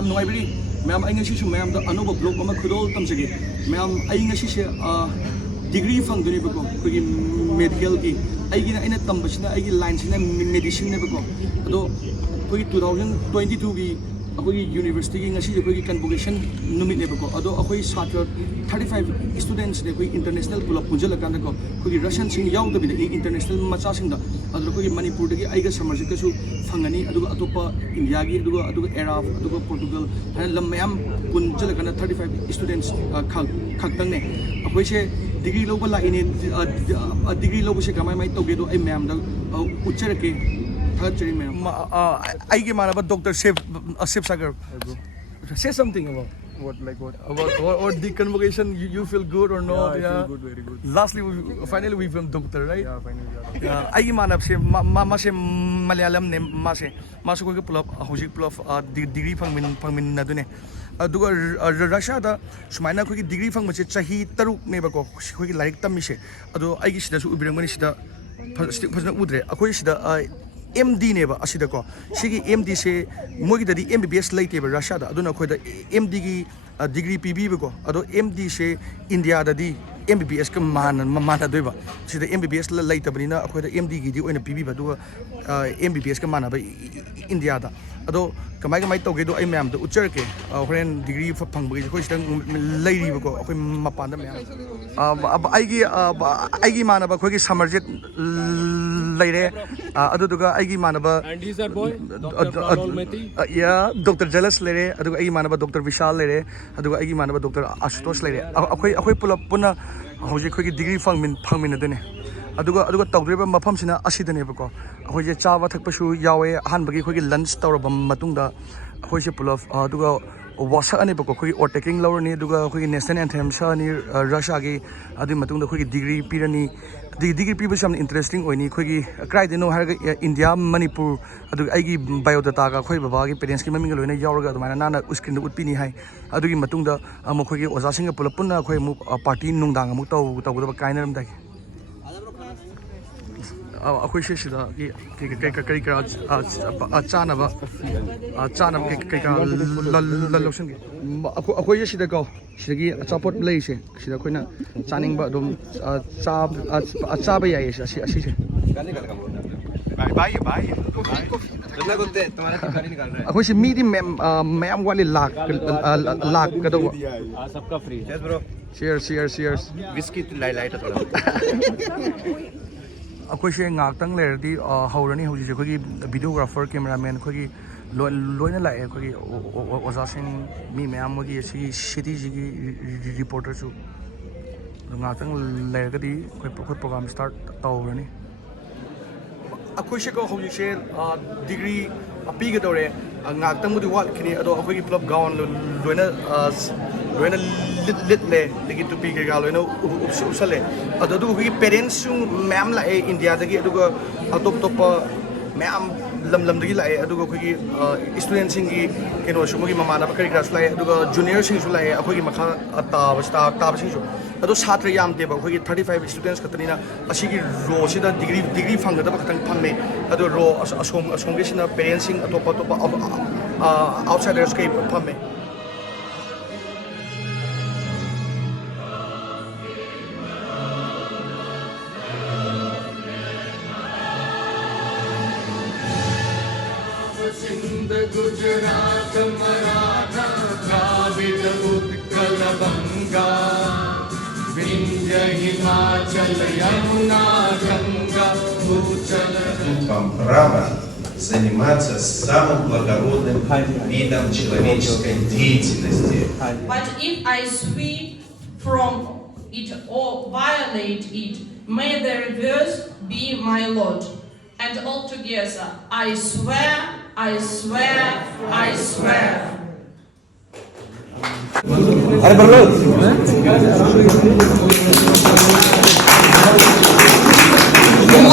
Ma'am नोइबरी ma'am आई ngasi ma'am द अनोबा ब्लॉग अमा खुदोल तमसगे मैम आई ngasi से डिग्री फंगदुनी बको कोई मेडिकल की आई अना तंबसिना आई लाइन सिना मेडिसिन ने बको अदो कोई 2022 की अखोई यूनिवर्सिटी की ngasi अखोई कन्वोकेशन नुमित ने बको अदो अखोई छात्र 35 स्टूडेंट्स ने कोई इंटरनेशनल पुल पुंजल कान को कोई रशियन सिंग याउ दबि इंटरनेशनल मचा सिंग द अदो कोई मणिपुर दगी आइगा समरजित कसु फंगनी अदुगा अतोपा इंडिया की अदुगा एराब अदुगा पोर्तुगल है लम मयाम पुंजल कान 35 स्टूडेंट्स खक्तंग ने अखोई से डिग्री लोब लाइने डिग्री लोब से कमाई माई तोगे दो आई मैम द उच्चर के थर्ड मैम आई के मानब doctor Shiv Sagar say something about the convocation. You feel good or not? Yeah, I feel good, very good. Lastly, finally we from doctor, right? Yeah, finally. I manap se ma se Malayalam ne ma se ko ke pull up hojik pull up degree phangmin na dune aduga Russia da sumaina ko ki degree phang mache chahi taruk ne ba ko ki laik tam mi se ado ai gi sida su ubirang mani sida phajna udre akoi sida MD ने बा असिदा को सिगी MD से मोगी ददी MBBS लाइते बा Russia दा अदुना खोय दा MD की डिग्री पीबी बको अदो MD से इंडिया ददी MBBS का माना दोइबा सिदा MBBS लाइते बनिना खोय दा MD की दी ओइना पीबी बा दुगा MBBS का माना बा इंडिया दा अदो कमाई तोगे दो आई मैम द उच्चर के होरेन डिग्री फंगबगी खोय सिदा लाइरी बको खोय मपान दा मैम अब आईगी माना बा खोय की Samarjit लाइरे अदुदुगा आईगी मानबा And he's our boy, Dr. Almeti. Yeah, Dr. Jealous लेरे अदुगा आईगी मानबा Dr. विशाल लेरे अदुगा आईगी मानबा Dr. आशुतोष लेरे अखोई पुलप पुना हौजे खोई की डिग्री फंगमिन अदुने अदुगा तौद्रेबा मफम सिना असिदने बको अखोई चावा थकपसु यावे अहानबगी खोई की लंच तौरब मतुंगदा अखोई से पुलप अदुगा वासने बको खोई ओवरटेकिंग लौरनी अदुगा खोई नेशनल एंथेम सानी रशिया की अदु मतुंगदा खोई डिग्री पीरनी डिग्री पीबे साम इंटरेस्टिंग ओइनी खोई क्राइदेनो हर इंडिया मणिपुर अदु आइगी बायोडाटा का खोई बाबा की पेरेंट्स की ममिंग लोइना यावरगा अदुमाना नाना स्क्रीन दु उत्पिनी हाई अदुगी मतुंगदा अमो खोई ओजा सिंग पुलप पुन्ना खोई मु पार्टी नुंगदांग मु तौगदबा काइनरम दाई अखोई से सिदा कई चानबा कई ललोशन की अखोई सिदा को सिदगी अचापोट लेसे सिदा खोइना चानिंगबा दम चाबा याय से बाय कितना बोलते तुम्हारा कितना निकाल रहा है अखोई से मीडी मैम वाले लाख का दो सबका फ्री है ब्रो cheers विस्की लाई थोड़ा अखोई से ngaktang lerdi haurani hauji se khogi videographer cameraman khogi loina lae khogi oza sing mi myam gi si city gi reporter su ngaktang lergadi khoi program start tawrani अखोई से को हौजी से degree P के दौरे ngaktang मुदी वाल खनी अदो अखोई की क्लब गाउन लोina लिट ले लेकिन टू पी के गा लोina उसले अदो दु की पेरेंट्स सु मैम लाए इंडिया दगी अदुगा अतोप मैम लम दगी लाए अदुगा खोगी स्टूडेंट सिंग की केनो सु मोगी ममाना करी क्लास लाए अदुगा जूनियर सिंग सु लाए अखोगी मखा ताब सिंग सु अदो छात्र याम देबा खोगी 35 स्टूडेंट्स खतनीना असिगी रो सिदा डिग्री फंगदबा खतंग फंगमे अदो रो असोंगे सिना पेरेंट्स सिंग अतोप आउटसाइडर्स के फंगमे गुजरात मराठा द्राविड उत्कल बंगा Vindhya Himachal Yamuna Ganga उच्चल вам право заниматься самым благородным видом человеческой деятельности. But if I sweep from it or violate it, may the reverse be my lot. And all together, I swear, I swear, I swear.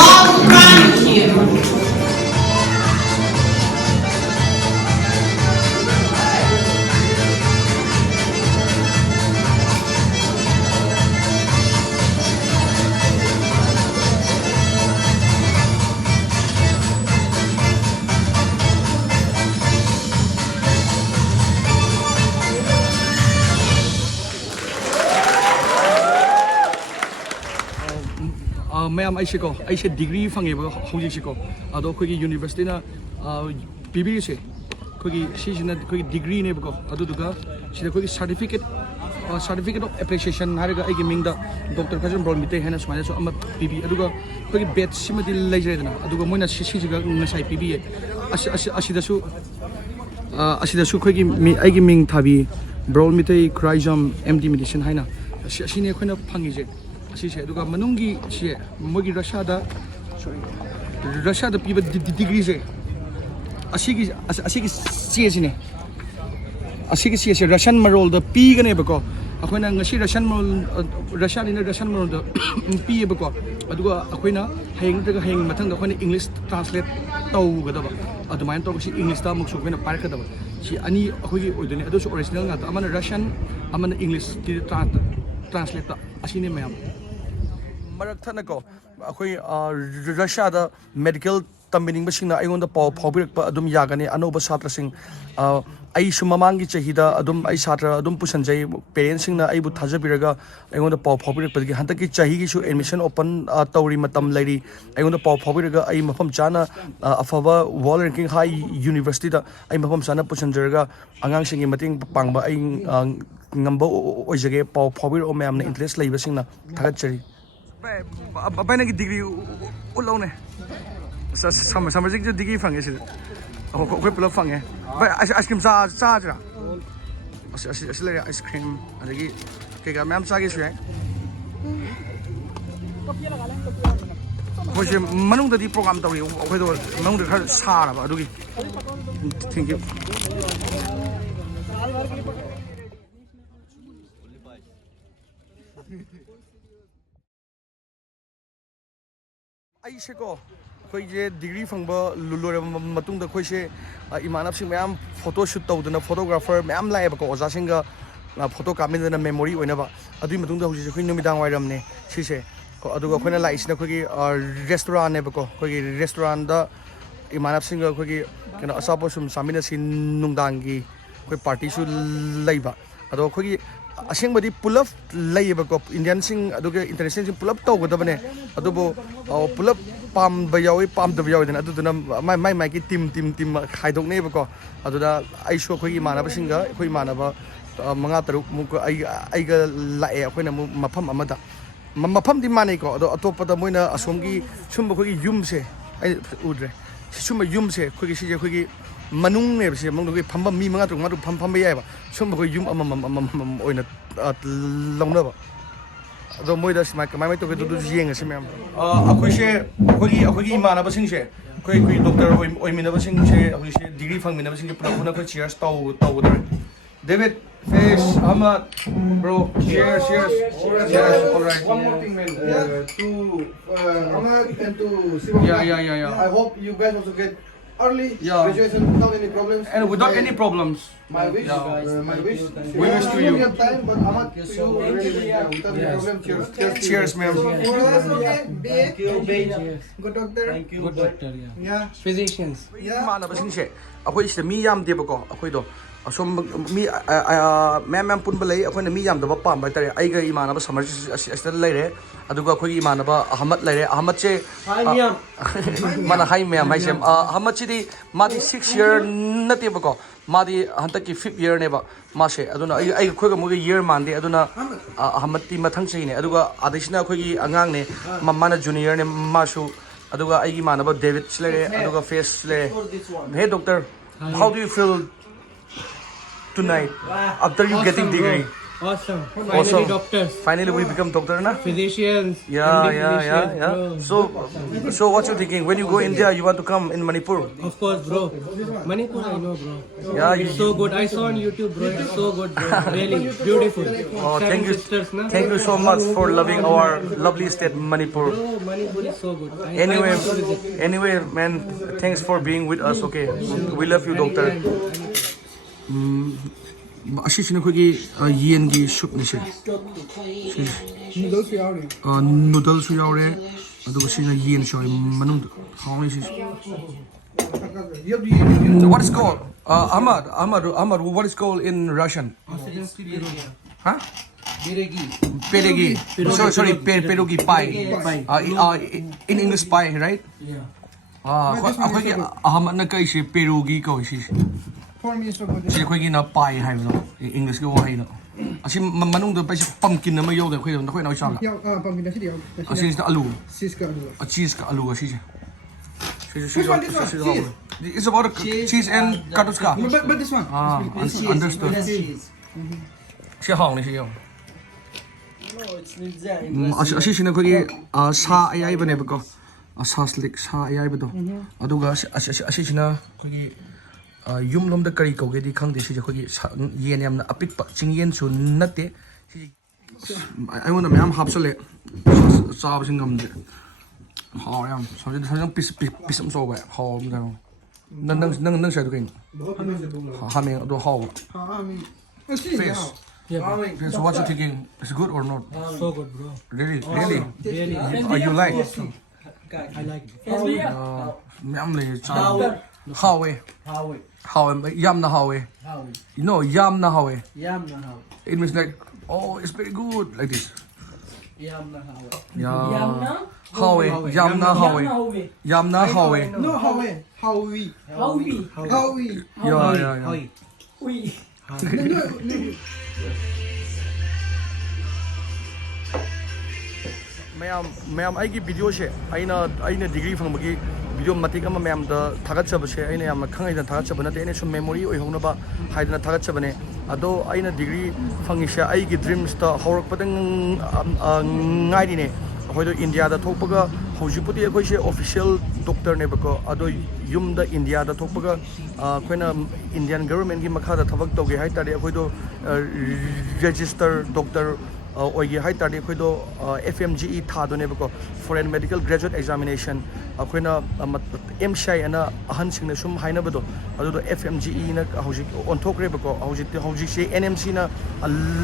Long thank you. mayam I said degree fangeba hojik siko ado khoi university na PB se khoi sisina khoi degree ne bako adu duga sida khoi certificate of appreciation hariga ai ming da Dr. Kajan Brown mite hena smile so ama PB aduga khoi bet simadi leijredana aduga moina sisiga ngasai PB asida su khoi ai ming thabi Brown mite Cryjum MD medicine haina asine khoina phangi je asise aduga manungi se mogi Russia da piba degree je asigi CS ne asigi CS Russian marol da pi gane bako akoina ngasi Russian marol da pi bako aduga akoina heng daga heng mathang da akoina English translate tau gadaba adumain to si English ta muksu akoina par kadaba si ani akoi oidone adu so original nga ta amana Russian amana English ti translate asine mayam marak thana ko akoi Russia da medical tambining basing na ayon da paw phobirek pa adum yagane anoba satra sing ai sumamangi chahida adum ai satra adum pusanjai parents sing na ai bu thajabiraga ayon da paw phobirek pa gi hantaki chahi gi su admission open tawri matam lairi ayon da paw phobiraga ai mafam chana afaba wall ranking high university da ai mafam chana pusanjaraga angang sing gi mating pangba ai ngamba oijage paw phobir o mayam na interest leiba sing na thagat chari bai na gi degree ulone summer jig degree fange si ko pulo fange bai ice cream sa jra asile ice cream adagi ke ga ma'am sa gi su ko je manung da di program tawri ko do manung da khar sa ra ba adugi thank you ai se ko khoi je degree fangba lulore matung da khoi se imanap sing mayam photo shoot tawdana photographer mayam lai ba ko oja singa photo kamina na memory oina ba adui matung da hoji khoi numidang wairam ne si se ko aduga khoina lai isna khoi restaurant ne ba ko khoi restaurant da imanap singa khoi kena asapo sum samina sin nungdangi khoi party su lai ba ado khoi asengbadi pulap laiba ko Indian sing aduga international sing pulap tawgadabane adubo pulap pam bayawi pam da bayawi den aduduna mai ki team khaidok nei ba ko aduda ai sho khoi imanaba singa khoi imanaba manga taruk mu ko ai ga lae khoina mafam amada mafam di manai ko ado atopada moina asomgi sumba khoi yum se ai udre sumba yum se khoi si je khoi manung ne se mong khoi phamba mi manga taruk ma du pham ba yai ba sumba khoi yum amam oina longna ba ado moida smai mai to ke du yeng se mem akhoi se akhoi imanaba sing se khoi doctor oi minaba sing se akhoi se degree phang minaba sing pura khona khoi cheers tau David, Fish, Ahmad, bro, cheers. All right. One more thing, man. To Ahmad and to Siva. Yeah. I hope you guys also get early graduation without any problems. And without any problems. My wish. My wish. We wish to you. We have time, but Ahmad, to you really, without any problem. Cheers, ma'am. Good doctor. Thank you. Good doctor. Yeah. Physicians. Manaba sing se akhoi se mi yam de ba ko akhoi do asom mi ma'am pun balai akhoi na mi yam da ba pam bai tare ai ga imanaba samar asita laire aduga akhoi imanaba Ahmad laire Ahmad che mana hai ma'am hai sem Ahmad chi di madi 6 year nate ba ko madi hanta ki 5th year ne ba ma se aduna ai khoi ga mo ga year man de aduna Ahmad ti mathang sei ne aduga adisna akhoi gi angang ne mana junior ne ma su aduga ai imanaba David lere aduga face lere hey doctor how do you feel tonight after you getting degree Awesome. Finally, doctors. Finally we become doctor na Physicians. yeah so what you thinking when you go India you want to come in Manipur Of course, bro. Manipur, I know, bro. Yeah, It's so good. I saw on YouTube, bro. It's so good, bro. Really beautiful. thank you Sisters, na? thank you so much for loving our lovely state Manipur Bro, Manipur is so good. I anyway want to visit. anyway man thanks for being with us okay we love you doctor asisina khoi yen gi soup ni se noodles su yaure adu sina yen shoi manung how is it what is called Ahmad what is called in Russian huh Biregi. Peregi. Sorry, perugi pie. In English pie, right? Yeah. ꯑꯩꯈꯣꯏꯒꯤ ꯑꯍꯥꯟꯕꯅ ꯀꯩꯁꯤ ꯄꯦꯔꯨꯒꯤ ꯀꯧꯏ ꯁꯤꯁꯦ 4 minutes to go. ꯁꯤ ꯑꯩꯈꯣꯏꯒꯤꯅ ꯄꯥꯏ ꯍꯥꯏꯕꯗꯣ ꯏꯪꯂꯤꯁꯀꯤ ꯋꯥꯍꯩꯗꯣ ꯑꯁꯤ ꯃꯅꯨꯡꯗ ꯄꯝꯀꯤꯟ ꯑꯃ ꯌꯧꯗꯦ ꯑꯩꯈꯣꯏꯗ ꯅꯈꯣꯏ ꯅꯣꯏ ꯆꯥꯕꯗ Yeah, pumpkin that's it. ꯑꯁꯤꯁꯤꯅ ꯑꯂꯨ Siska. ꯆꯤꯁꯀ ꯑꯂꯨꯒ ꯁꯤꯁꯦ Which one? This one? Cheese. It's about cheese and katuska But this one. understood ꯁꯤ ꯍꯥꯎꯅꯤ ꯁꯤ ꯌꯦꯡꯉꯣ No, it's not there. ꯑꯁꯤꯁꯤꯅ ꯑꯩꯈꯣꯏꯒꯤ ꯁꯥ ꯑꯌꯥꯏꯕꯅꯦꯕꯀꯣ ꯁꯥꯁꯂꯤꯛ ꯁꯥ ꯑꯌꯥꯏꯕꯗꯣ ꯑꯗꯨꯒ ꯑꯁꯤꯁꯤꯅ ꯑꯩꯈꯣꯏꯒꯤ ꯌꯨꯝꯂꯣꯝꯗ ꯀꯔꯤ ꯀꯧꯒꯦꯗꯤ ꯈꯪꯗꯦ ꯁꯤꯁꯦ ꯑꯩꯈꯣꯏꯒꯤ ꯌꯦꯟ ꯌꯥꯝꯅ ꯑꯄꯤꯛꯄ ꯆꯤꯡꯌꯦꯟꯁꯨ ꯅꯠꯇꯦ ꯁꯤ ꯑꯩꯉꯣꯟꯗ ꯃꯌꯥꯝ ꯍꯥꯞꯆꯜꯂꯦ ꯆꯥꯕꯁꯤ ꯉꯝꯗꯦ ꯍꯥꯎꯔꯦ ꯌꯥꯝ ꯁꯝꯖꯤꯛ ꯄꯤꯁ ꯑꯃ ꯆꯥꯎꯕ ꯍꯥꯎꯕ ꯀꯩꯅꯣ ꯅꯪ ꯁꯥꯏꯗꯣ ꯀꯩꯅꯣ ꯍꯥꯃꯦꯡ ꯑꯗꯣ ꯍꯥꯎꯕ Fish. So what you thinking? Is good or not? So good, bro. Really? Really. You like? I like it. Ma'am, Howe. Yamna Howe. You know, Yamna Howe. It means like, oh, it's very good, like this. Yamna Howe. Yeah. Howe. Yamna Howe. Yamna Howe. No, Howie. Yeah. Ma'am आई video से degree फंगी video मतिक ma'am थागचबसे खाई थागचब नाते सूम memory होना थागचबने अदो डिग्री फंगीसे आई ड्रीम्स हौरपदीने अखोद इंडिया थोपगा हौजिपुदी अखोइसे ऑफिशियल डॉक्टर नेबको अदो यूमद इंडिया थोपगा अखोइना इंडियन गवर्नमेंट की मखादा थबक तौगे हाई तारे अखोइदो रजिस्टर डॉक्टर ओइगे हाई तारे अखोइदो FMGE थादोनेबको फॉरेन मेडिकल ग्रेजुएट एग्जामिनेशन अखोइना MCI अना अहनसिंगना सुम हाइनबदो अदो FMGE ना हौजिक ओन्थोक्रेबको हौजिक NMC ना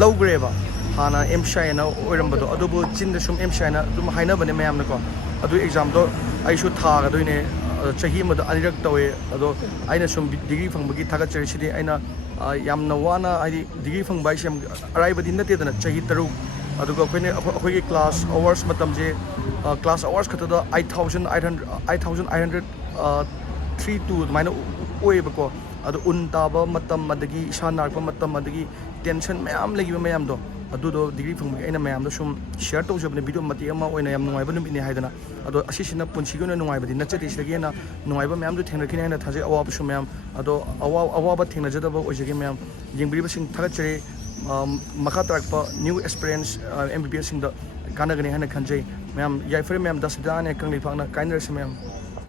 लौग्रेबा हाना MCI ना ओइरमबदो अदोबो चिन्द सुम MCI ना दुम हाइनबने मैमनको अदो एग्जाम दो आइसु थागदोइने चही मद अनिरक तवे अदो आइना सुम डिग्री फंगबगी थागचरिसिदि आइना यामना वाना आइदि डिग्री फंगबाइ सेम अराइबदि नतेदना चही तरु अदुगा अखोइगे क्लास आवर्स मतमजे क्लास आवर्स खतदा 8832 माइना ओइबको अदो उन ताबा मतम मदगी इसा नारपा मतम मदगी टेंशन मैम लगिबा मैमदो अदुदो डिग्री फंगबगी आइना मैमदो सुम शेयर तौजबने वीडियो मति अमा ओइना याम नुंगाइबा नुमिने हाइदना अदो असिसिना पुंसिगोना नुंगाइबदि नचते सिलगेना नुंगाइबा मैमदो थेंगरखिने हाइना थाजे अवाबसु मैम अदो अवाबा थेंगनजदबा ओइजगे मैम यंगबिरिबसिंग थागचरे मखा तारकपा न्यू एक्सपीरियंस MBBS सिंग द कानगने हाइना खंजै मैम याइफरे मैम दसदाने कंगलिफांगना काइनरसे मैम